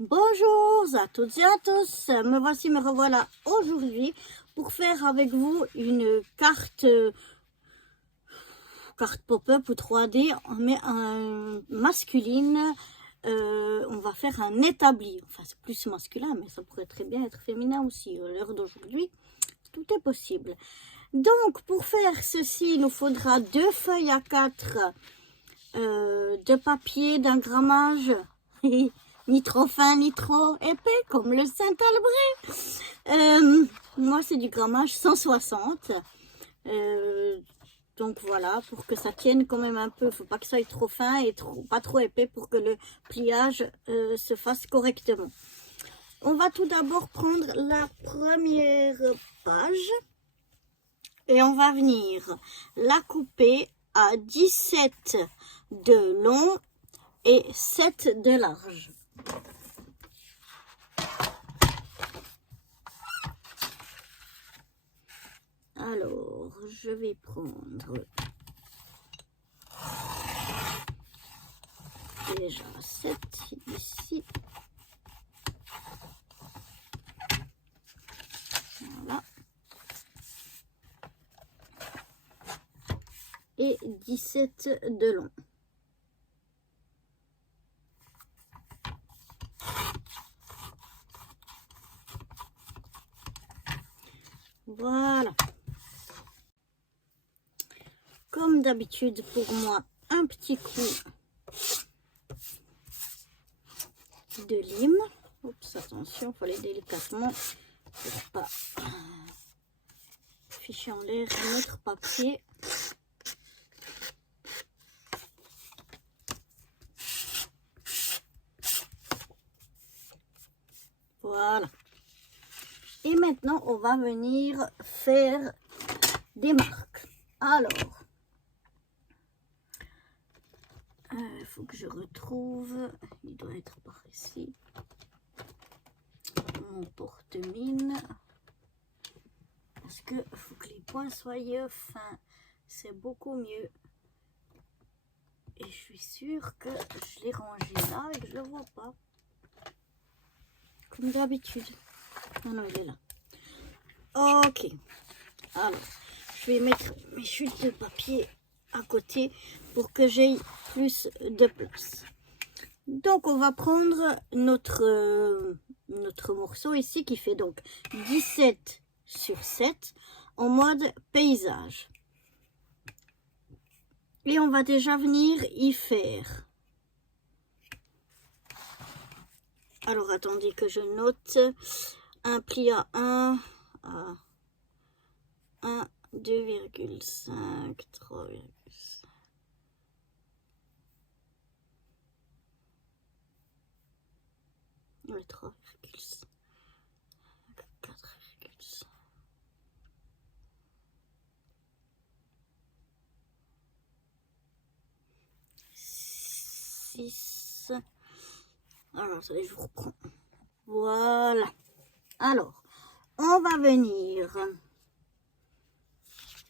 Bonjour à toutes et à tous, me revoilà aujourd'hui pour faire avec vous une carte pop-up ou 3D, mais masculine. On va faire un établi, enfin c'est plus masculin, mais ça pourrait très bien être féminin aussi. À l'heure d'aujourd'hui, tout est possible. Donc pour faire ceci, il nous faudra 2 feuilles A4 de papier d'un grammage ni trop fin ni trop épais comme le Saint-Albré. Moi c'est du grammage 160. Donc voilà, pour que ça tienne quand même un peu, faut pas que ça soit trop fin et pas trop épais pour que le pliage se fasse correctement. On va tout d'abord prendre la première page et on va venir la couper à 17 de long et 7 de large. Alors, je vais prendre déjà 7 ici. Voilà. Et 17 de long. Voilà. Comme d'habitude pour moi, un petit coup de lime. Oups, attention, il faut aller délicatement pour pas ficher en l'air notre papier. Voilà. Et maintenant, on va venir faire des marques. Alors, il faut que je retrouve, il doit être par ici, mon porte-mine. Parce que faut que les points soient fins, c'est beaucoup mieux. Et je suis sûre que je l'ai rangé là et que je le vois pas. Comme d'habitude. Non, il est là. Ok. Alors, je vais mettre mes chutes de papier à côté pour que j'aie plus de place. Donc, on va prendre notre morceau ici qui fait donc 17 sur 7 en mode paysage. Et on va déjà venir y faire. Alors, attendez que je note. Un pli à 1, à 1, 2,5, 3,5. Le 3,5, 4,5. Alors, ça je vous reprends. Voilà. Alors, on va venir.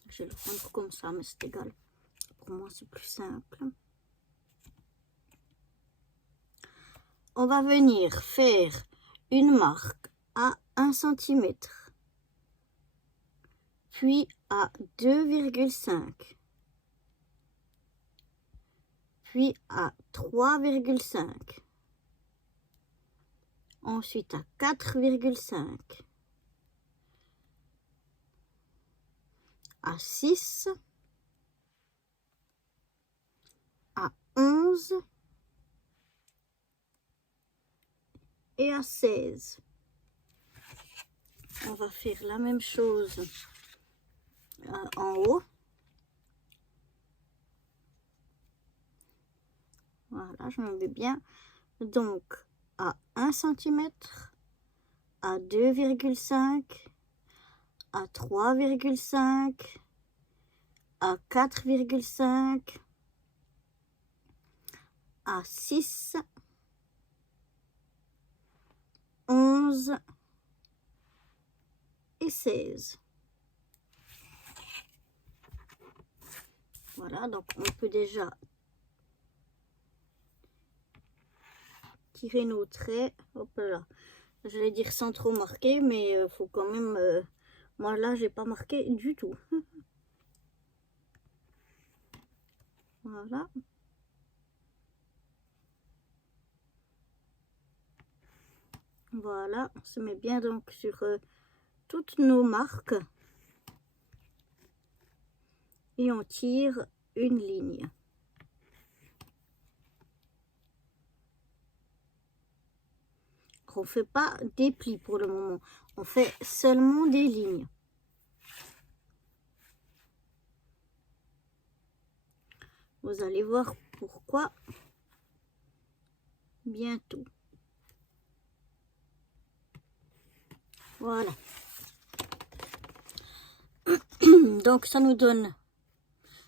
Je vais le prendre comme ça, mais c'est égal. Pour moi, c'est plus simple. On va venir faire une marque à 1 cm, puis à 2,5, puis à 3,5, ensuite à 4,5, à 6, à 11 et à 16. On va faire la même chose en haut. Voilà, je me mets bien. Donc, à 1 cm, à 2,5, à 3,5, à 4,5, à 6, 11 et 16. Voilà, donc on peut déjà tirer nos traits. Hop là. Je vais dire sans trop marquer, mais faut quand même... moi là, j'ai pas marqué du tout. Voilà. Voilà, on se met bien donc sur toutes nos marques. Et on tire une ligne. On ne fait pas des plis pour le moment. On fait seulement des lignes. Vous allez voir pourquoi bientôt. Voilà. Donc ça nous donne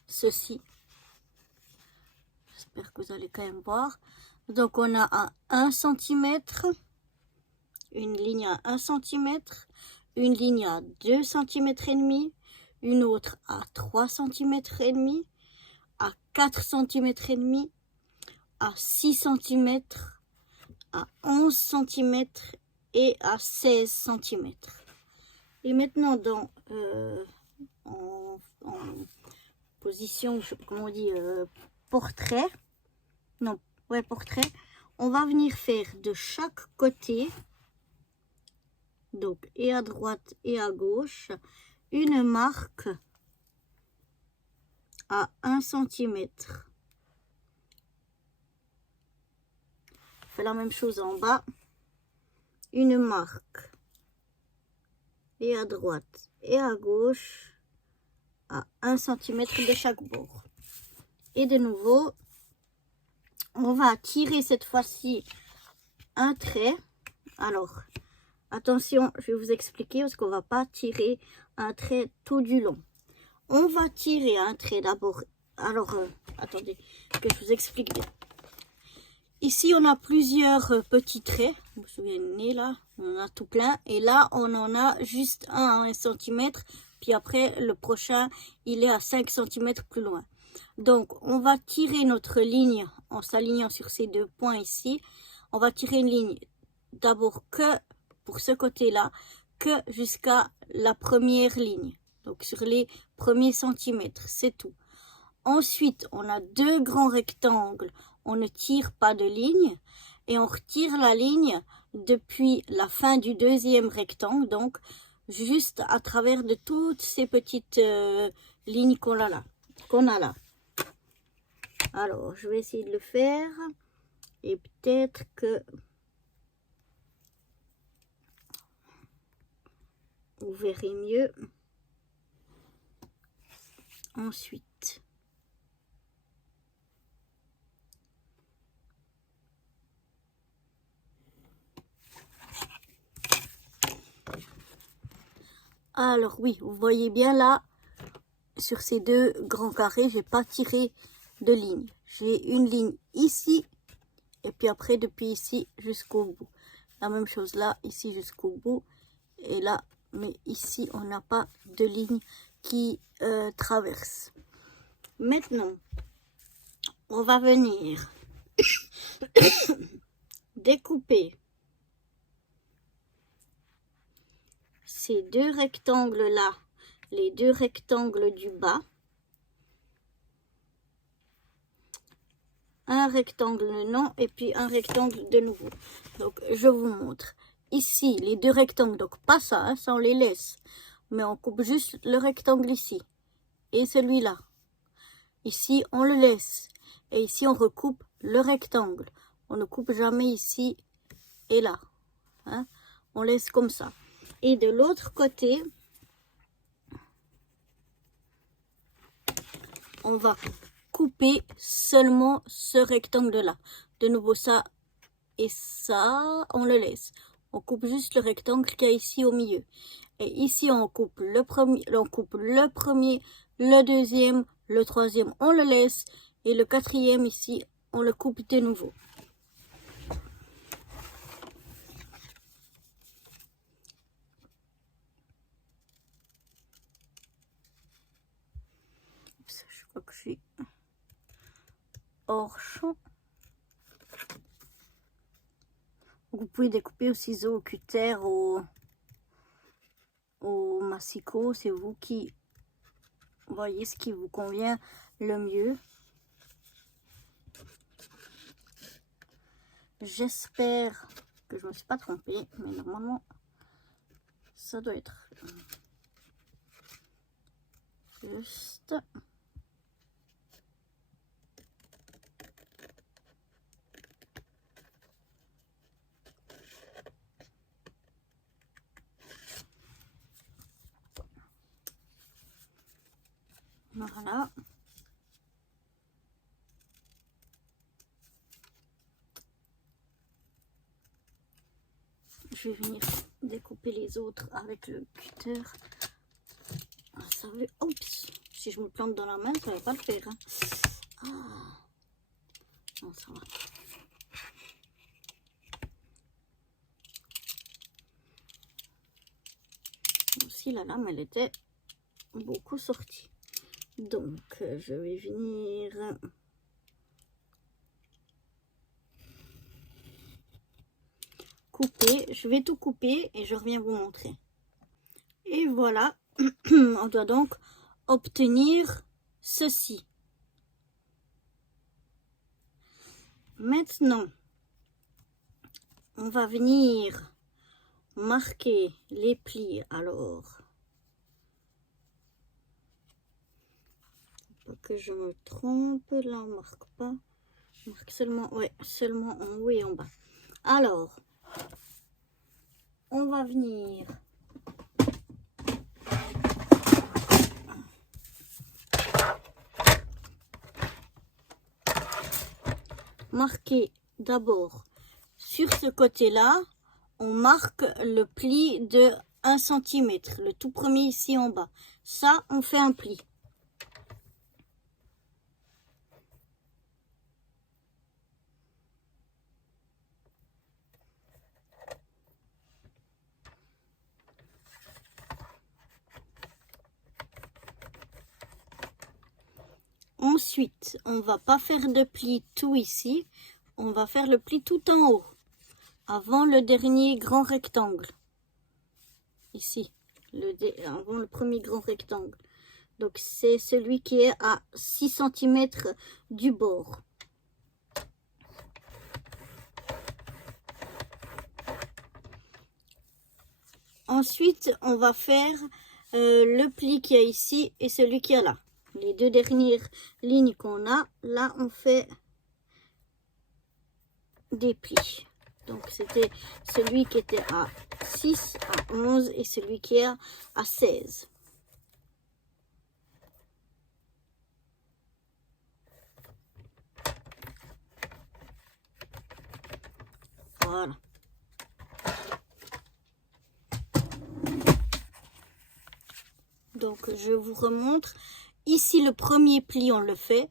ceci. J'espère que vous allez quand même voir. Donc on a à 1 cm, une ligne à 1 cm, une ligne à 2 cm et demi, une autre à 3 cm et demi, à 4 cm et demi, à 6 cm, à 11 cm et à 16 cm. Et maintenant dans en position, comment on dit, portrait, non, ouais, portrait, on va venir faire de chaque côté, donc et à droite et à gauche, une marque à 1 cm. On fait la même chose en bas, une marque et à droite et à gauche à 1 cm de chaque bord. Et de nouveau, on va tirer cette fois-ci un trait. Alors, attention, je vais vous expliquer parce qu'on ne va pas tirer un trait tout du long. On va tirer un trait d'abord. Alors, attendez, que je vous explique bien. Ici, on a plusieurs petits traits. Vous vous souvenez là, on en a tout plein. Et là, on en a juste un à 1 cm. Puis après, le prochain, il est à 5 cm plus loin. Donc, on va tirer notre ligne en s'alignant sur ces deux points ici. On va tirer une ligne d'abord que pour ce côté-là, que jusqu'à la première ligne. Donc, sur les premiers centimètres, c'est tout. Ensuite, on a deux grands rectangles. On ne tire pas de ligne et on retire la ligne depuis la fin du deuxième rectangle. Donc, juste à travers de toutes ces petites lignes qu'on a là. Alors, je vais essayer de le faire. Et peut-être que vous verrez mieux ensuite. Alors oui, vous voyez bien là, sur ces deux grands carrés, j'ai pas tiré de ligne. J'ai une ligne ici, et puis après depuis ici jusqu'au bout. La même chose là, ici jusqu'au bout, et là, mais ici on n'a pas de ligne qui traverse. Maintenant, on va venir découper ces deux rectangles là, les deux rectangles du bas. Un rectangle non, et puis un rectangle de nouveau. Donc je vous montre. Ici, les deux rectangles, donc pas ça, hein, ça on les laisse. Mais on coupe juste le rectangle ici. Et celui-là. Ici, on le laisse. Et ici, on recoupe le rectangle. On ne coupe jamais ici et là. Hein? On laisse comme ça. Et de l'autre côté, on va couper seulement ce rectangle-là. De nouveau, ça et ça, on le laisse. On coupe juste le rectangle qu'il y a ici au milieu. Et ici, on coupe le premier, le deuxième, le troisième, on le laisse. Et le quatrième ici, on le coupe de nouveau. Je crois que je suis hors champ. Vous pouvez découper au ciseau, au cutter, au massicot. C'est vous qui voyez ce qui vous convient le mieux. J'espère que je ne me suis pas trompée, mais normalement, ça doit être juste. Voilà. Je vais venir découper les autres avec le cutter. Ah, ça veut... Oups! Si je me plante dans la main, ça ne va pas le faire. Hein. Ah. Non, ça va. Aussi, la lame, elle était beaucoup sortie. Donc, je vais venir... couper. Je vais tout couper et je reviens vous montrer. Et voilà. On doit donc obtenir ceci. Maintenant, on va venir marquer les plis. Alors, pas que je me trompe, là on marque pas. On marque seulement, ouais, seulement en haut et en bas. Alors, on va venir marquer d'abord sur ce côté-là, on marque le pli de 1 cm, le tout premier ici en bas. Ça, on fait un pli. Ensuite, on va pas faire de pli tout ici, on va faire le pli tout en haut, avant le dernier grand rectangle. Ici, avant le premier grand rectangle. Donc, c'est celui qui est à 6 cm du bord. Ensuite, on va faire le pli qu'il y a ici et celui qu'il y a là. Les deux dernières lignes qu'on a, là, on fait des plis. Donc, c'était celui qui était à 6, à 11 et celui qui est à 16. Voilà. Donc, je vous remontre. Ici, le premier pli, on le fait.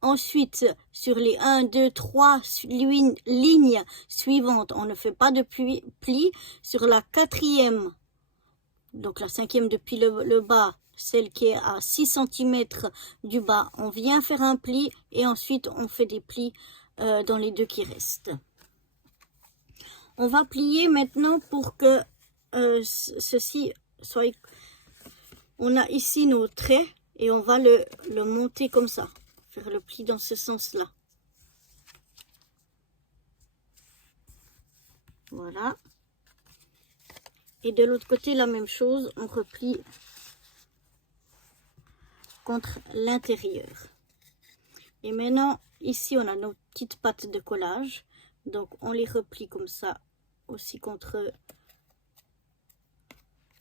Ensuite, sur les 1, 2, 3 lignes suivantes, on ne fait pas de pli. Sur la 4e, donc la 5e depuis le bas, celle qui est à 6 cm du bas, on vient faire un pli et ensuite on fait des plis dans les deux qui restent. On va plier maintenant pour que ceci soit... On a ici nos traits et on va le monter comme ça. Faire le pli dans ce sens-là. Voilà. Et de l'autre côté, la même chose. On replie contre l'intérieur. Et maintenant, ici, on a nos petites pattes de collage. Donc, on les replie comme ça aussi contre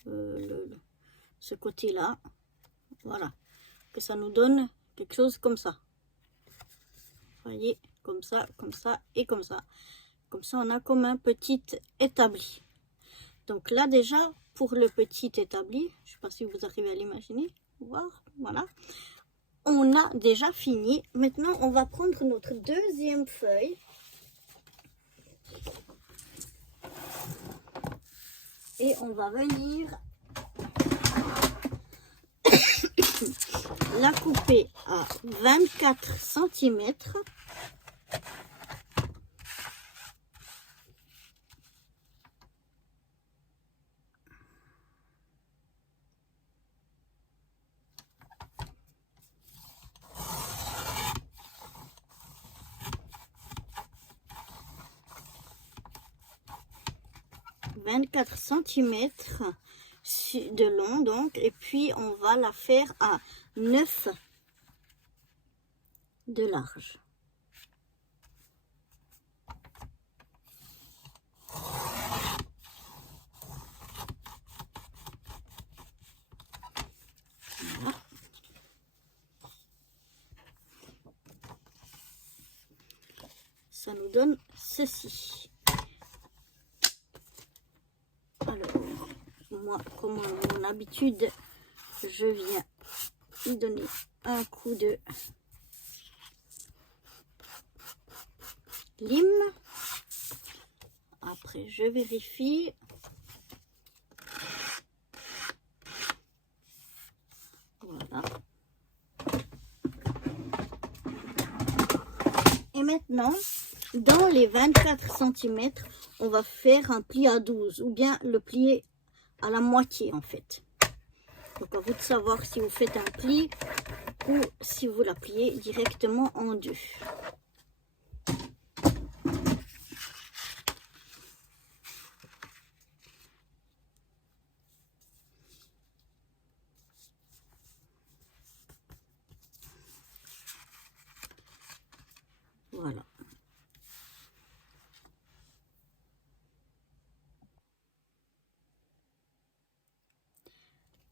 ce côté-là. Voilà. Que ça nous donne quelque chose comme ça. Voyez, comme ça et comme ça. Comme ça, on a comme un petit établi. Donc là, déjà, pour le petit établi, je ne sais pas si vous arrivez à l'imaginer, voir, voilà. On a déjà fini. Maintenant, on va prendre notre deuxième feuille. Et on va venir la couper à 24 cm. 24 centimètres de long, donc, et puis on va la faire à 9 de large. Voilà. Ça nous donne ceci. Alors, moi, comme à mon habitude, je viens y donner un coup de lime. Après, je vérifie. Voilà. Et maintenant, dans les 24 cm, on va faire un pli à 12 ou bien le plier à la moitié en fait. Donc à vous de savoir si vous faites un pli ou si vous la pliez directement en deux. Voilà.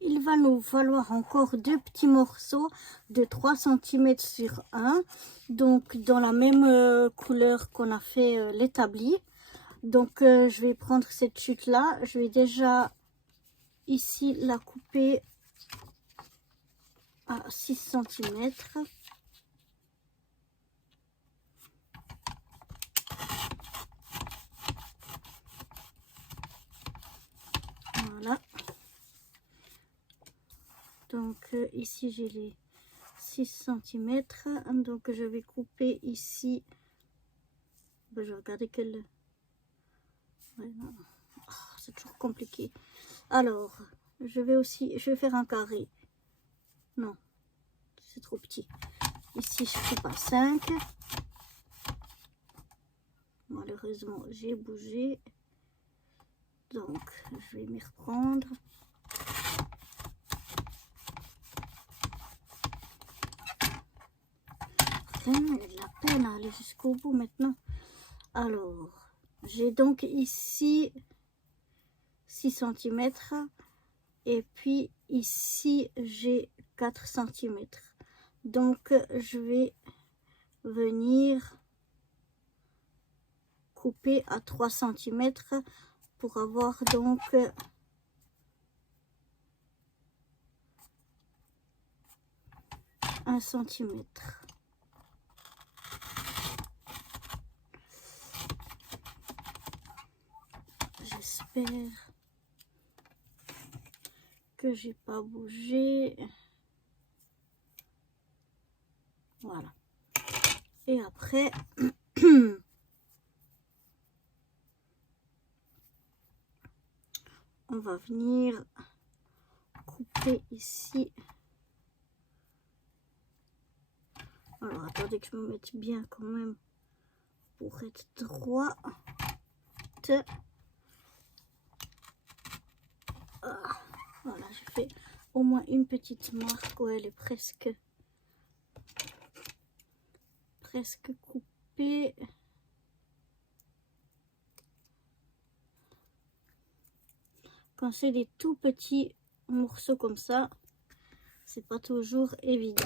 Il va nous falloir encore deux petits morceaux de 3 cm sur 1. Donc dans la même couleur qu'on a fait l'établi. Donc je vais prendre cette chute là. Je vais déjà ici la couper à 6 cm. Voilà. Donc ici j'ai les 6 cm. Donc je vais couper ici. Ben, je vais regarder quel... Ouais, oh, c'est toujours compliqué. Alors, je vais faire un carré. Non, c'est trop petit. Ici, je coupe à 5. Malheureusement, j'ai bougé. Donc, je vais m'y reprendre. Vraiment, il y a de la peine à aller jusqu'au bout maintenant. Alors, j'ai donc ici 6 cm. Et puis, ici, j'ai 4 cm. Donc, je vais venir couper à 3 cm pour avoir donc un centimètre. J'espère que j'ai pas bougé. Voilà. Et après on va venir couper ici. Alors attendez que je me mette bien quand même pour être droit. Voilà, j'ai fait au moins une petite marque où elle est presque coupée. Quand c'est des tout petits morceaux comme ça, c'est pas toujours évident.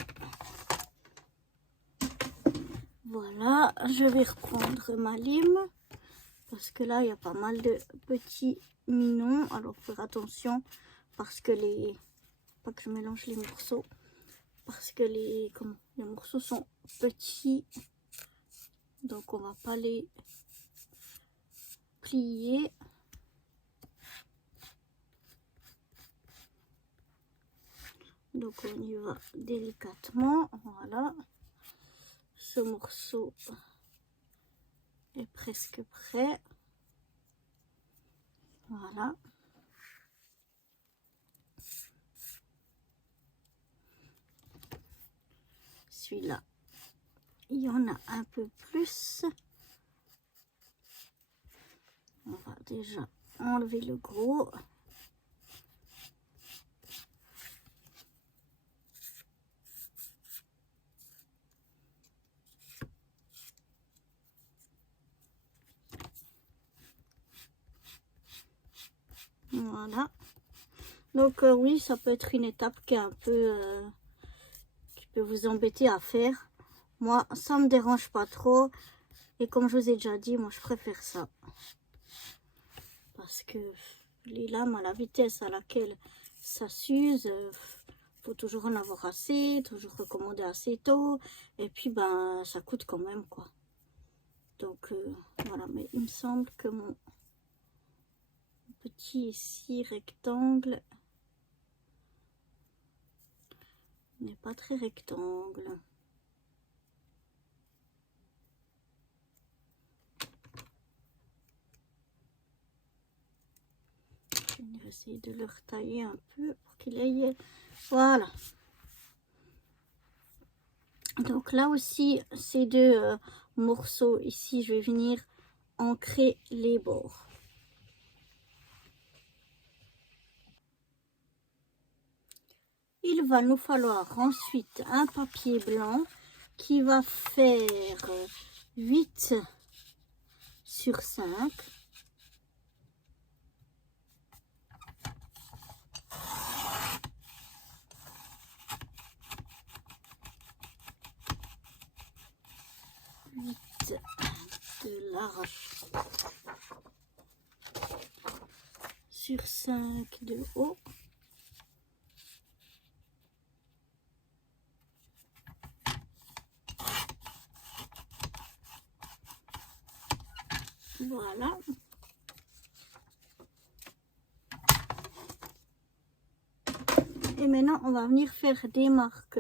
Voilà, je vais reprendre ma lime parce que là il y a pas mal de petits minons. Alors faire attention parce que pas que je mélange les morceaux, parce que les morceaux sont petits, donc on va pas les plier. Donc on y va délicatement. Voilà, ce morceau est presque prêt. Voilà. Celui-là, il y en a un peu plus. On va déjà enlever le gros. Voilà. Donc oui, ça peut être une étape qui est un peu qui peut vous embêter à faire. Moi, ça me dérange pas trop. Et comme je vous ai déjà dit, moi je préfère ça. Parce que les lames, à la vitesse à laquelle ça s'use, faut toujours en avoir assez, toujours recommander assez tôt. Et puis ben ça coûte quand même quoi. Donc voilà, mais il me semble que mon petit ici rectangle n'est pas très rectangle. Je vais essayer de le retailler un peu pour qu'il aille. Voilà. Donc là aussi, ces deux morceaux ici, je vais venir ancrer les bords. Il va nous falloir ensuite un papier blanc qui va faire 8 sur 5. De large sur 5 de haut. Voilà. Et maintenant, on va venir faire des marques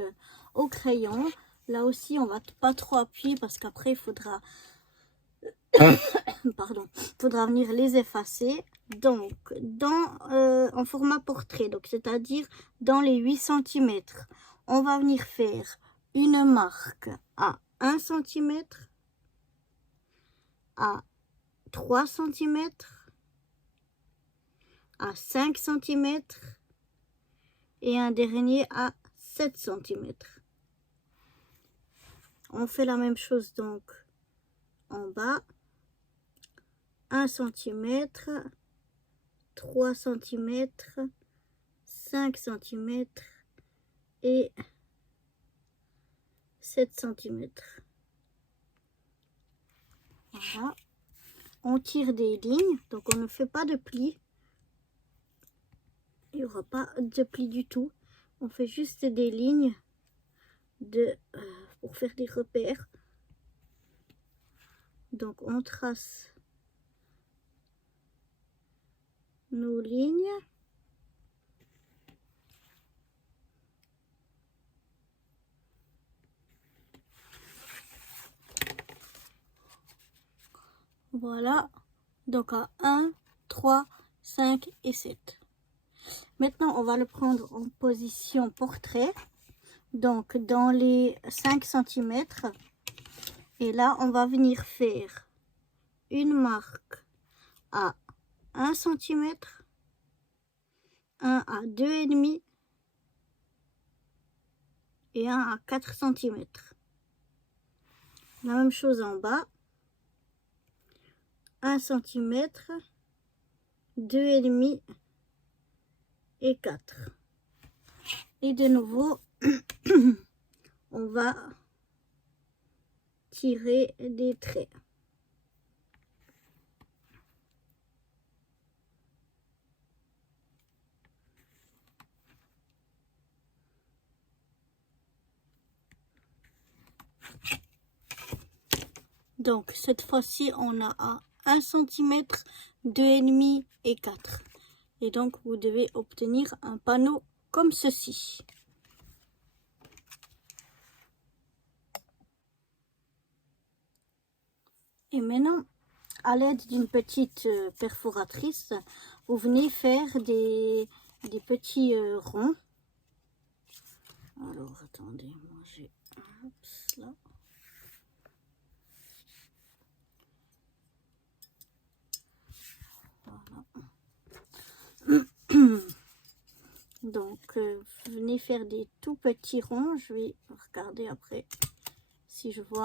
au crayon. Là aussi, on va pas trop appuyer parce qu'après, il faudra pardon, faudra venir les effacer. Donc, en format portrait, donc c'est-à-dire dans les 8 cm, on va venir faire une marque à 1 cm, à 3 cm, à 5 cm et un dernier à 7 cm. On fait la même chose donc en bas. 1 cm, 3 cm, 5 cm et 7 cm. Voilà. On tire des lignes, donc on ne fait pas de plis. Il n'y aura pas de plis du tout. On fait juste des lignes pour faire des repères. Donc on trace nos lignes. Voilà, donc à 1, 3, 5 et 7. Maintenant, on va le prendre en position portrait, donc dans les 5 cm. Et là, on va venir faire une marque à 1 cm, un à 2,5 et un à 4 cm. La même chose en bas. 1 cm, 2,5 et 4. Et de nouveau, on va tirer des traits. Donc cette fois-ci, on a à 1 cm, 2,5 et 4. Et donc vous devez obtenir un panneau comme ceci. Et maintenant, à l'aide d'une petite perforatrice, vous venez faire des petits ronds. Alors attendez, moi j'ai là. Voilà. Donc, venez faire des tout petits ronds. Je vais regarder après si je vois.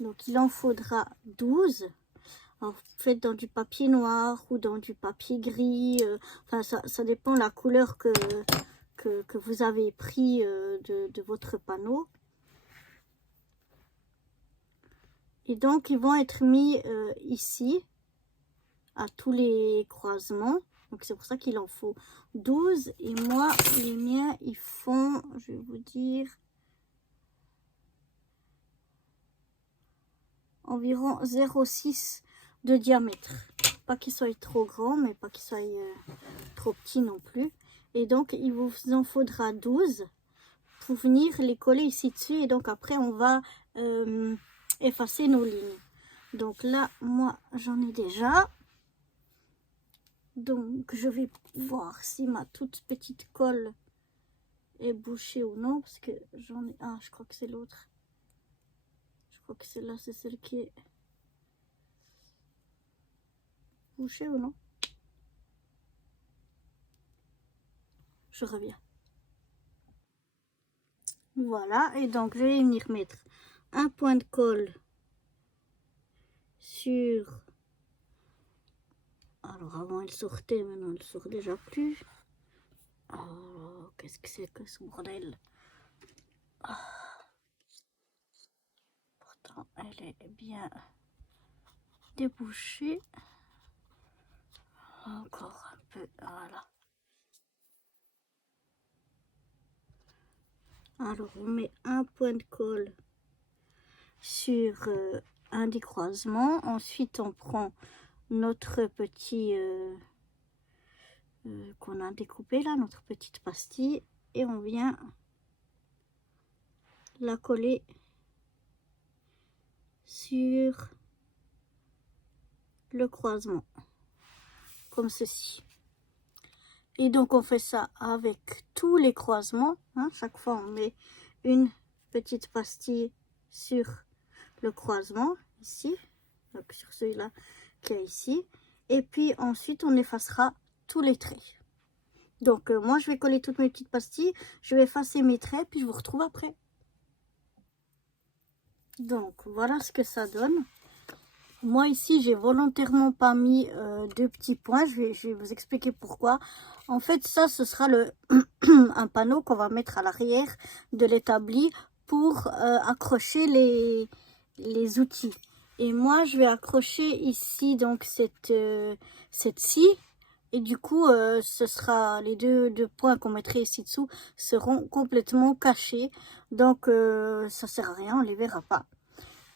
Donc, il en faudra 12. Alors, vous faites dans du papier noir ou dans du papier gris. Enfin, ça dépend de la couleur que vous avez pris de votre panneau. Et donc, ils vont être mis ici, à tous les croisements. Donc, c'est pour ça qu'il en faut 12. Et moi, les miens, ils font, je vais vous dire, environ 0,6 de diamètre. Pas qu'ils soient trop grands, mais pas qu'ils soient trop petits non plus. Et donc, il vous en faudra 12 pour venir les coller ici dessus. Et donc, après, on va effacer nos lignes. Donc là, moi, j'en ai déjà. Donc, je vais voir si ma toute petite colle est bouchée ou non. Parce que j'en ai... Ah, je crois que c'est l'autre. Je crois que celle-là, c'est celle qui est bouchée ou non. Je reviens. Voilà. Et donc, je vais venir mettre un point de colle sur... Alors, avant, elle sortait. Maintenant, elle sort déjà plus. Oh, qu'est-ce que c'est que ce bordel? Pourtant, elle est bien débouchée. Encore un peu, voilà. Alors, on met un point de colle sur un des croisements. Ensuite, on prend notre petit qu'on a découpé là, notre petite pastille, et on vient la coller sur le croisement comme ceci. Et donc on fait ça avec tous les croisements, hein. Chaque fois on met une petite pastille sur le croisement ici, donc sur celui-là qui est ici, et puis ensuite on effacera tous les traits. Donc moi je vais coller toutes mes petites pastilles, je vais effacer mes traits, puis je vous retrouve après. Donc voilà ce que ça donne. Moi ici j'ai volontairement pas mis deux petits points, je vais vous expliquer pourquoi. En fait ça ce sera un panneau qu'on va mettre à l'arrière de l'établi pour accrocher les outils. Et moi je vais accrocher ici donc cette scie, et du coup ce sera les deux points qu'on mettrait ici dessous seront complètement cachés, donc ça sert à rien, on les verra pas.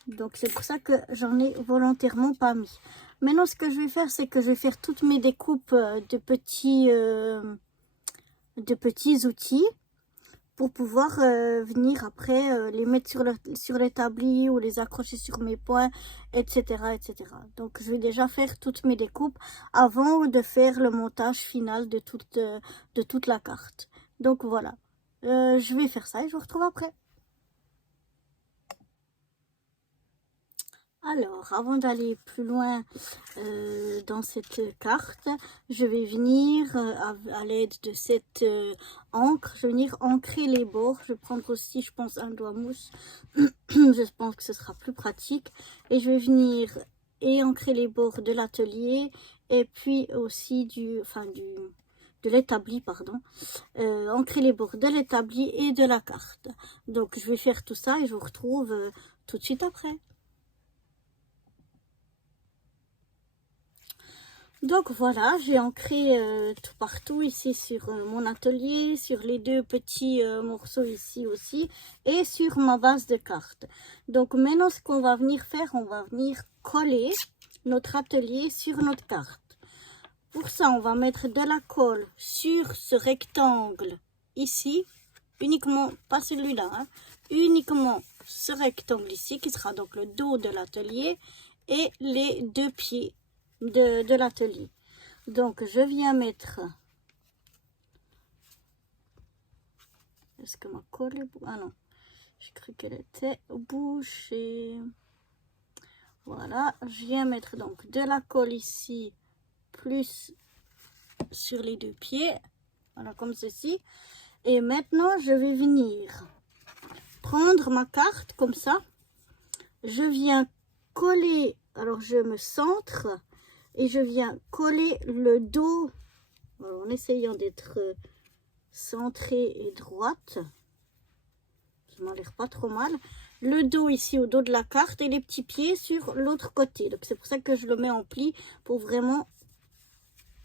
Donc c'est pour ça que j'en ai volontairement pas mis. Maintenant ce que je vais faire, c'est que je vais faire toutes mes découpes de petits outils pour pouvoir venir après les mettre sur l'établi ou les accrocher sur mes points, etc., etc. Donc je vais déjà faire toutes mes découpes avant de faire le montage final de toute la carte. Donc voilà, je vais faire ça et je vous retrouve après. Alors, avant d'aller plus loin dans cette carte, je vais venir à l'aide de cette encre, je vais venir ancrer les bords. Je vais prendre aussi, je pense, un doigt mousse. Je pense que ce sera plus pratique. Et je vais venir et ancrer les bords de l'atelier et puis aussi de l'établi, pardon. Ancrer les bords de l'établi et de la carte. Donc, je vais faire tout ça et je vous retrouve tout de suite après. Donc voilà, j'ai ancré tout partout ici sur mon atelier, sur les deux petits morceaux ici aussi et sur ma base de cartes. Donc maintenant ce qu'on va venir faire, on va venir coller notre atelier sur notre carte. Pour ça, on va mettre de la colle sur ce rectangle ici, uniquement, pas celui-là, hein, uniquement ce rectangle ici qui sera donc le dos de l'atelier et les deux pieds de l'atelier. Donc je viens mettre, est-ce que ma colle est... Ah non, j'ai cru qu'elle était bouchée. Voilà, je viens mettre donc de la colle ici plus sur les deux pieds Voilà, comme ceci. Et maintenant, je vais venir prendre ma carte comme ça. Je viens coller, alors je me centre et je viens coller le dos en essayant d'être centrée et droite. Ça m'a l'air pas trop mal. Le dos ici au dos de la carte et les petits pieds sur l'autre côté. Donc c'est pour ça que je le mets en pli pour vraiment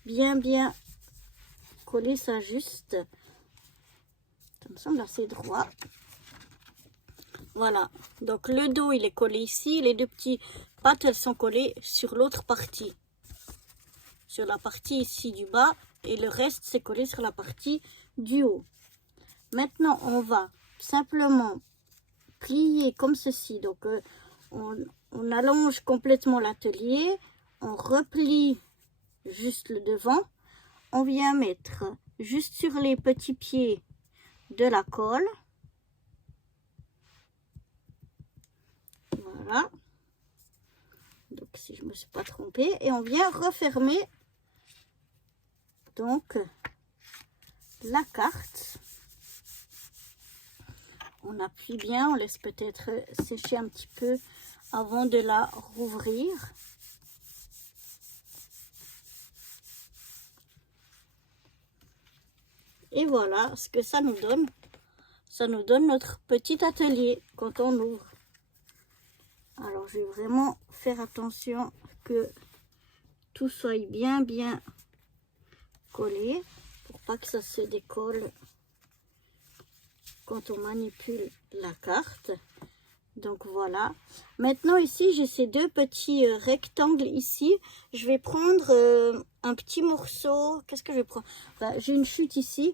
bien coller ça juste. Ça me semble assez droit. Voilà, donc le dos il est collé ici, les deux petits pattes elles sont collées sur l'autre partie, sur la partie ici du bas, et le reste c'est collé sur la partie du haut. Maintenant on va simplement plier comme ceci, donc on allonge complètement l'atelier, on replie juste le devant, on vient mettre juste sur les petits pieds de la colle. Voilà, donc si je me suis pas trompée, et on vient refermer donc la carte. On appuie bien, on laisse peut-être sécher un petit peu avant de la rouvrir. Et voilà ce que ça nous donne. Ça nous donne notre petit atelier quand on ouvre. Alors je vais vraiment faire attention que tout soit bien collé pour pas que ça se décolle quand on manipule la carte. Donc voilà. Maintenant ici j'ai ces deux petits rectangles ici. Je vais prendre un petit morceau. Qu'est-ce que je vais prendre? Enfin, j'ai une chute ici.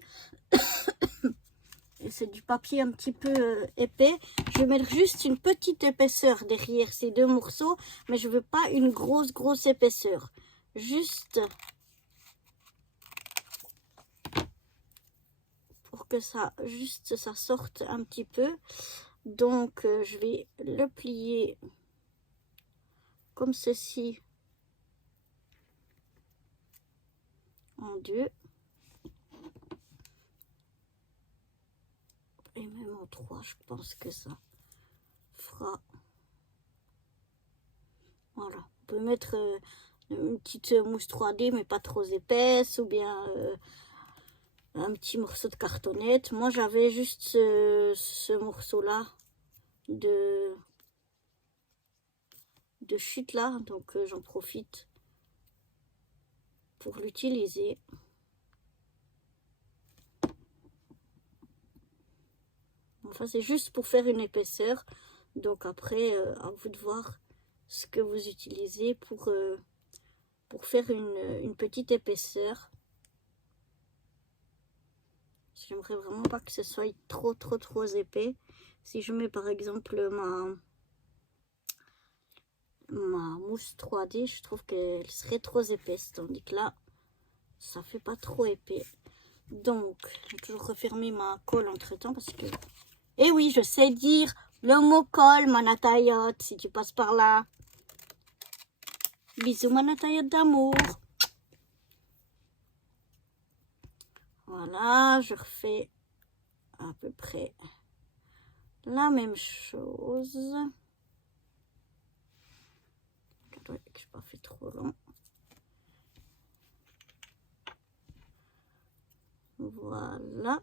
Et c'est du papier un petit peu épais. Je vais mettre juste une petite épaisseur derrière ces deux morceaux. Mais je veux pas une grosse épaisseur. Juste pour que ça sorte un petit peu. Donc je vais le plier comme ceci en deux. Et même en trois, je pense que ça fera. Voilà, on peut mettre une petite mousse 3D mais pas trop épaisse, ou bien un petit morceau de cartonnette. Moi j'avais juste ce morceau là de chute là, donc j'en profite pour l'utiliser. Enfin c'est juste pour faire une épaisseur, donc après à vous de voir ce que vous utilisez pour faire une petite épaisseur. J'aimerais vraiment pas que ce soit trop épais. Si je mets par exemple ma mousse 3D, je trouve qu'elle serait trop épaisse, tandis que là ça fait pas trop épais. Donc je vais toujours refermer ma colle entre temps parce que, et oui, je sais dire le mot colle, Manatayote, si tu passes par là. Bisous Manatayote d'amour. Voilà, je refais à peu près la même chose. Que je n'ai pas fait trop long. Voilà.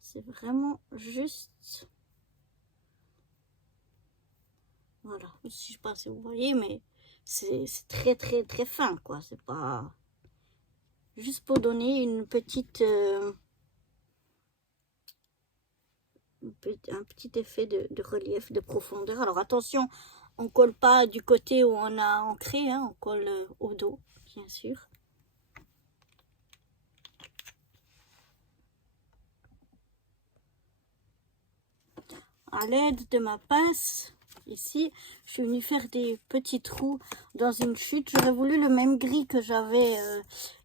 C'est vraiment juste. Voilà, je sais pas si vous voyez, mais c'est très fin, quoi. C'est pas juste pour donner une petite un petit effet de relief, de profondeur. Alors attention, on colle pas du côté où on a ancré, hein, on colle au dos, bien sûr. À l'aide de ma pince, ici, je suis venue faire des petits trous dans une chute. J'aurais voulu le même gris que j'avais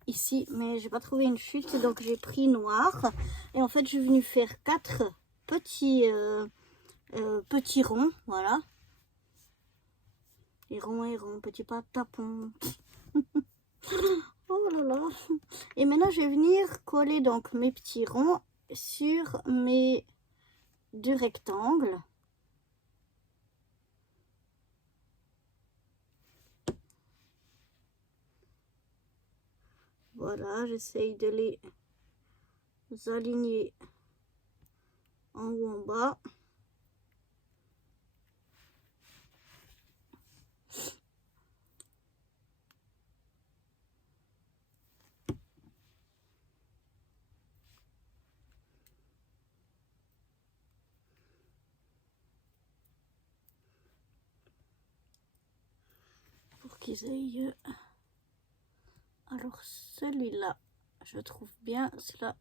ici, mais j'ai pas trouvé une chute, donc j'ai pris noir. Et en fait, je suis venue faire 4 petits ronds, voilà. Héron, petit pas de tapon. Oh là là. Et maintenant, je vais venir coller donc mes petits ronds sur mes deux rectangles. Voilà, j'essaye de les aligner en haut en bas. Pour qu'ils aillent... Alors celui-là, je trouve bien cela.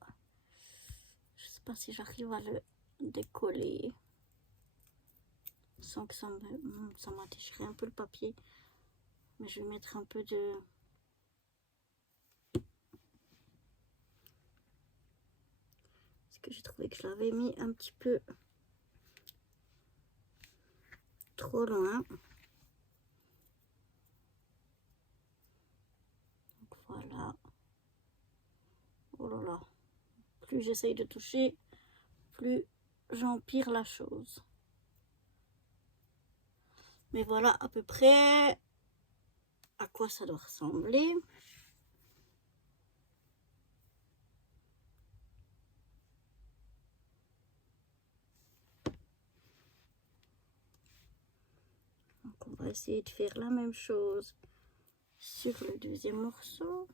Je sais pas si j'arrive à le décoller sans que ça m'a déchiré un peu le papier. Mais je vais mettre un peu de... Parce que j'ai trouvé que je l'avais mis un petit peu trop loin. Donc voilà. Oh là là. Plus j'essaye de toucher, plus j'empire la chose. Mais voilà à peu près à quoi ça doit ressembler. Donc on va essayer de faire la même chose sur le deuxième morceau.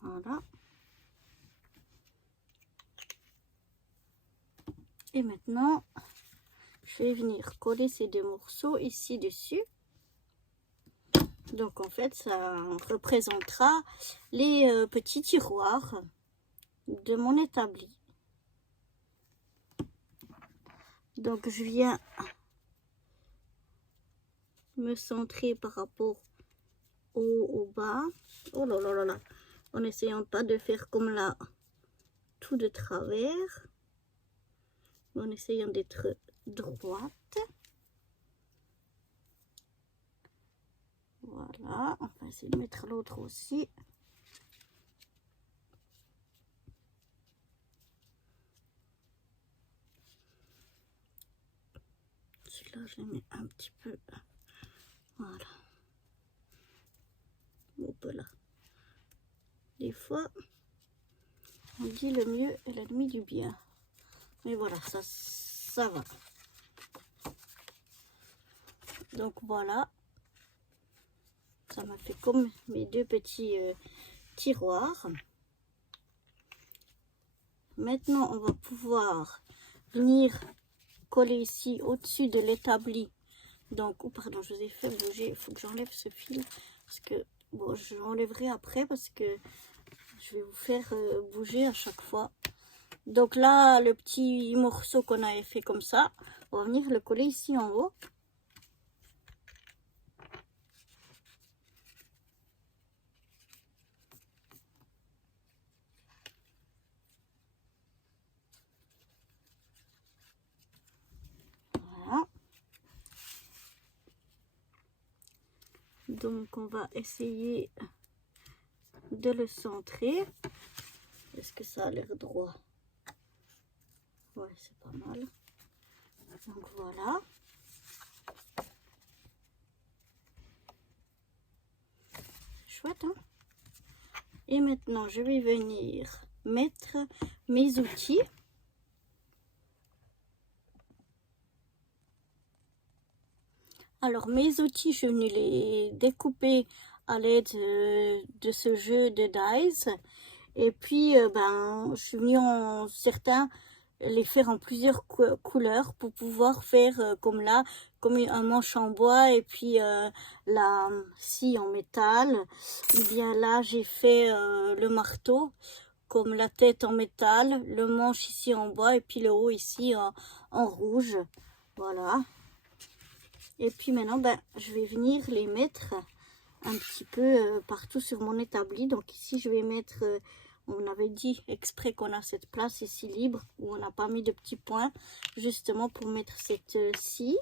Voilà. Et maintenant, je vais venir coller ces deux morceaux ici dessus. Donc en fait, ça représentera les petits tiroirs de mon établi. Donc je viens me centrer par rapport au bas. Oh là là là là. En essayant pas de faire comme là, tout de travers. Mais en essayant d'être droite. Voilà. On va essayer de mettre l'autre aussi. Celui-là, je le mets un petit peu. Voilà. Hop là. Des fois, on dit le mieux est l'ennemi du bien. Mais voilà, ça va. Donc voilà. Ça m'a fait comme mes deux petits tiroirs. Maintenant, on va pouvoir venir coller ici au-dessus de l'établi. Donc, oh pardon, je vous ai fait bouger. Il faut que j'enlève ce fil. Parce que, bon, je l'enlèverai après parce que je vais vous faire bouger à chaque fois. Donc là, le petit morceau qu'on avait fait comme ça, on va venir le coller ici en haut. Voilà. Donc on va essayer de le centrer. Est-ce que ça a l'air droit? Ouais, c'est pas mal. Donc voilà. Chouette, hein? Et maintenant, je vais venir mettre mes outils. Alors, mes outils, je suis venue les découper à l'aide de ce jeu de dice. Et puis, je suis venue en certains les faire en plusieurs couleurs pour pouvoir faire comme là, comme un manche en bois et puis la scie en métal. Et bien là, j'ai fait le marteau comme la tête en métal, le manche ici en bois et puis le haut ici en rouge. Voilà. Et puis maintenant, ben, je vais venir les mettre un petit peu partout sur mon établi. Donc ici, je vais mettre, on avait dit exprès qu'on a cette place ici libre où on n'a pas mis de petits points, justement pour mettre cette scie.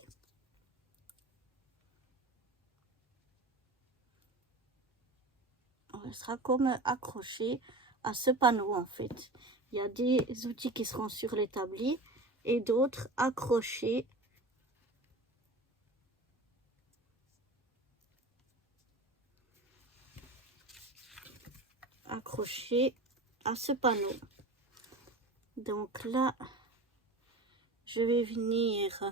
Elle sera comme accrochée à ce panneau en fait. Il y a des outils qui seront sur l'établi et d'autres accrochés à ce panneau. Donc là, je vais venir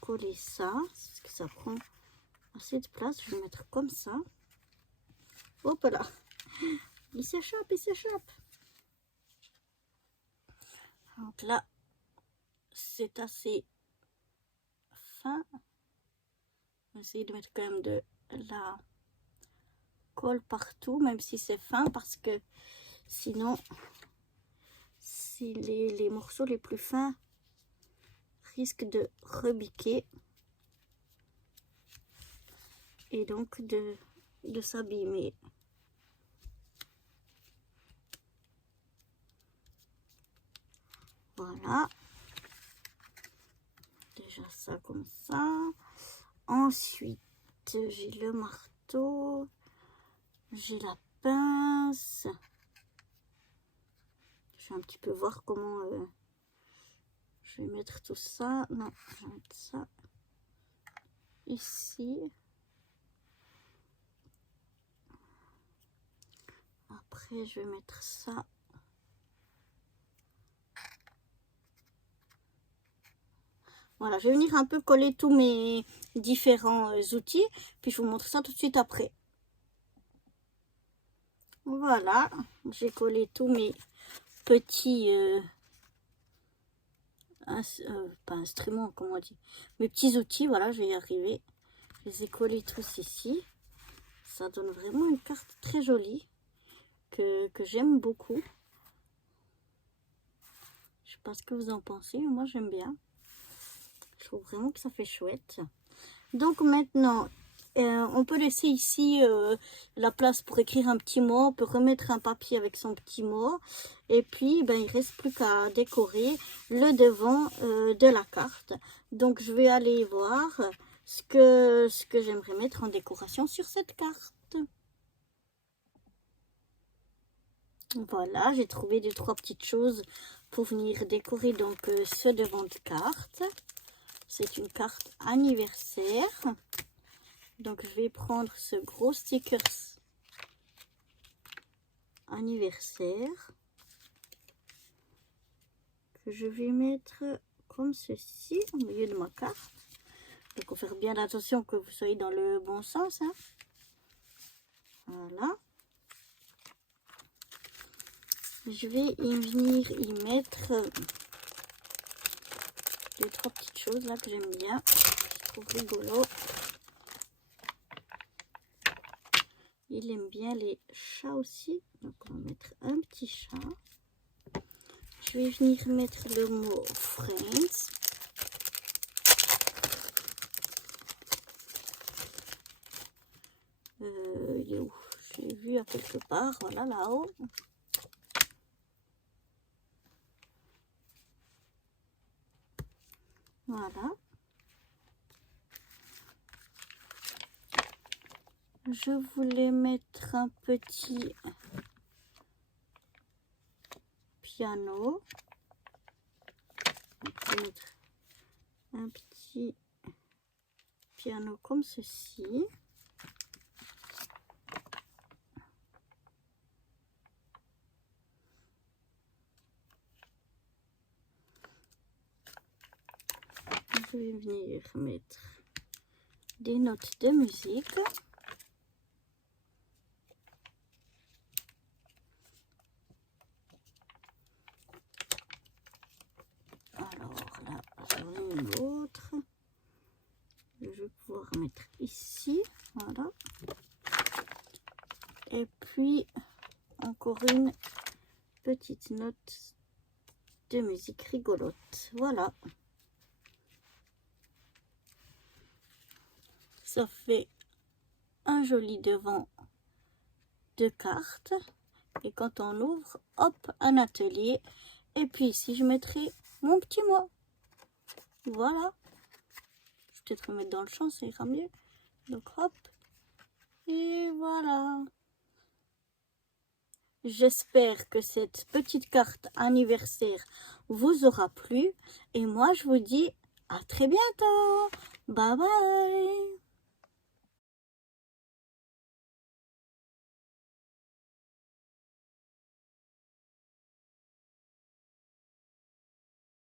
coller ça, parce que ça prend assez de place. Je vais mettre comme ça. Hop là, il s'échappe, il s'échappe. Donc là, c'est assez fin. On va essayer de mettre quand même de la colle partout, même si c'est fin, parce que sinon, si les morceaux les plus fins risquent de rebiquer et donc de s'abîmer. Voilà. Déjà ça comme ça. Ensuite, j'ai le marteau. J'ai la pince. Je vais un petit peu voir comment je vais mettre tout ça. Non, je vais mettre ça ici. Après, je vais mettre ça. Voilà, je vais venir un peu coller tous mes différents outils. Puis je vous montre ça tout de suite après. Voilà, j'ai collé tous mes petits... pas instruments, comment on dit, mes petits outils. Voilà, je vais y arriver. Je les ai collés tous ici. Ça donne vraiment une carte très jolie que j'aime beaucoup. Je sais pas ce que vous en pensez, mais moi j'aime bien. Je trouve vraiment que ça fait chouette. Donc maintenant, on peut laisser ici la place pour écrire un petit mot. On peut remettre un papier avec son petit mot. Et puis, ben, il ne reste plus qu'à décorer le devant de la carte. Donc, je vais aller voir ce que j'aimerais mettre en décoration sur cette carte. Voilà, j'ai trouvé 2-3 petites choses pour venir décorer donc ce devant de carte. C'est une carte anniversaire. Donc je vais prendre ce gros stickers anniversaire que je vais mettre comme ceci au milieu de ma carte. Donc il faut faire bien attention que vous soyez dans le bon sens, hein. Voilà. Je vais venir y mettre 2-3 petites choses là que j'aime bien. Je trouve rigolo. Il aime bien les chats aussi. Donc on va mettre un petit chat. Je vais venir mettre le mot Friends. Il est où? Je l'ai vu à quelque part. Voilà, là-haut. Voilà. Je voulais mettre un petit piano. On peut mettre un petit piano comme ceci. Je vais venir mettre des notes de musique. Alors là, j'en ai une autre. Je vais pouvoir mettre ici. Voilà. Et puis, encore une petite note de musique rigolote. Voilà. Ça fait un joli devant de cartes. Et quand on ouvre, hop, un atelier. Et puis ici, je mettrai mon petit mot. Voilà. Je vais peut-être le mettre dans le champ, ça ira mieux. Donc hop. Et voilà. J'espère que cette petite carte anniversaire vous aura plu. Et moi, je vous dis à très bientôt. Bye bye.